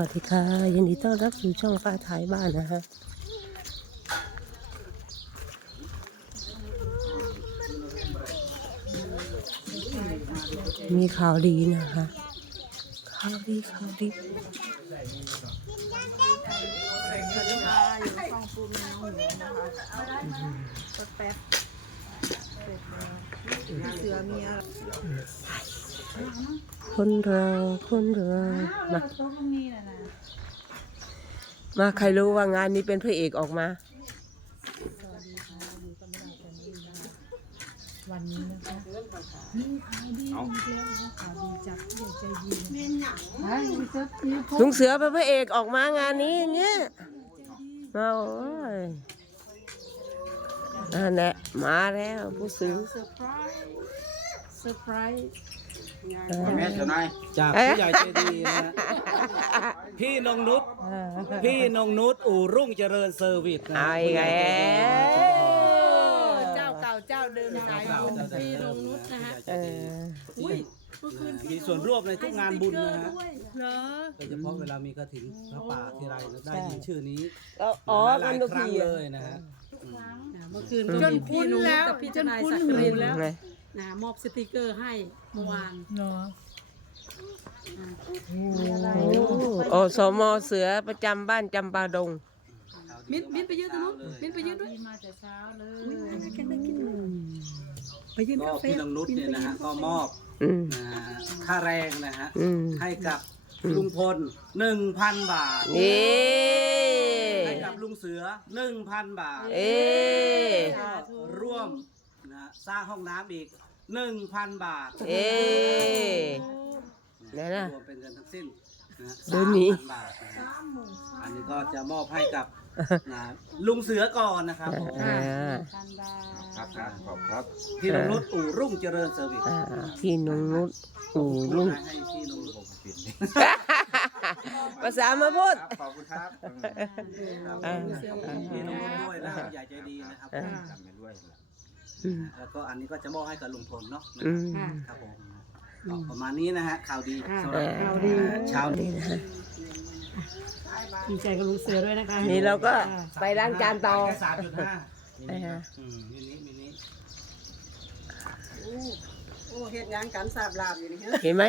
วัสดีค่ะยินดีต้อนรับสู่ช่องฟ้าท้ายบ้านนะฮะมีข่าวดีนะคะข่าวดีข่าวดีอยู่ช่อมวหนูนะคะกดแป๊บเสร็ จแล้วเสือเมียคนเราคนเรามาโต๊ะตรงนี้นะนะมาใครรู้ว่างานนี้เป็นพระเอกออกมา วันนี้นะคะมีข่าวดีอีกแล้วนะคะข่าวดีจากผู้ใหญ่ใจดีเมนหยังไอ้เซิร์ฟนี่พลุงเสือเป็นพระเอกออกมางานนี้อย่างเงี้ยมาโอ้ยนั่นแหละมาแล้วผู้ซื้อเซอร์ไพรส์เซอร์ไพรส์ แม่เจ้านายจากผู้ใหญ่ใจดีนะฮะพี่นงนุชพี่นงนุชอู่รุ่งเจริญเซอร์วิสนะเอาอีกแล้วเจ้าเก่าเจ้าเดิมสายบุญพี่ลงนุชนะฮะเอออุ้ยเมื่อคืนมีส่วนร่วมในทุกงานบุญนะฮะเหรอโดยเฉพาะเวลามีกระถิ่นพระป่าทีไรได้ยินชื่อนี้ก็อ๋อหมัลานยดูครั้งพี่เลยนะฮะ เมื่อคืนจนคุ้นแล้วจนคุ้นหูแล้วไง นะมอบสติกเกอร์ให้เมื่อวานเนาะโอ้สมเสือประจำบ้านจำปาดง มิ้นมิ้นไปยืนตรงนู้นมิ้นไปยืนด้วยมาแต่เช้าเลยไปยืนก็กาแฟพี่นงนุชเนี่ยนะฮะก็มอบอืมอ่าค่าแรงนะฮะอืมให้กับลุงพลหนึ่งพันบาทนี่ให้กับลุงเสือหนึ่งพันบาทเอ๊ะร่วม นะฮะสร้างห้องน้ำอีกหนึ่งพันบาทเอ๊ะ ไหนล่ะรวมเป็นเงินทั้งสิ้นนะฮะเดี๋ยวนี้ 3,000บาทนะฮะอันนี้ก็จะมอบให้กับนะลุงเสือก่อนนะครับผมอ่ากันดาครับครับขอบครับ พี่นงนุชอู่รุ่งเจริญเซอร์วิสอ่าพี่นงนุชอู่ลุง ให้พี่นงนุชภาษามาพูด ขอบคุณครับอ่าพี่นงนุชด้วยนะครับใหญ่ใจดีนะครับอ่าจำกันด้วย อืมแล้วก็อันนี้ก็จะมอบให้กับลุงพลเนาะอืม ครับผมก็ประมาณนี้นะฮะข่าวดีสำหรับข่าวดีเช้านี้ นี่นะฮะดีใจกับลุงเสือด้วยนะคะนี่เราก็ไปล้างจานต่อ แค่สามจุดห้านะฮะ อืมมินิมินิโอ้เฮ็ดงานการสาบลาบอยู่นี่เห็นไหม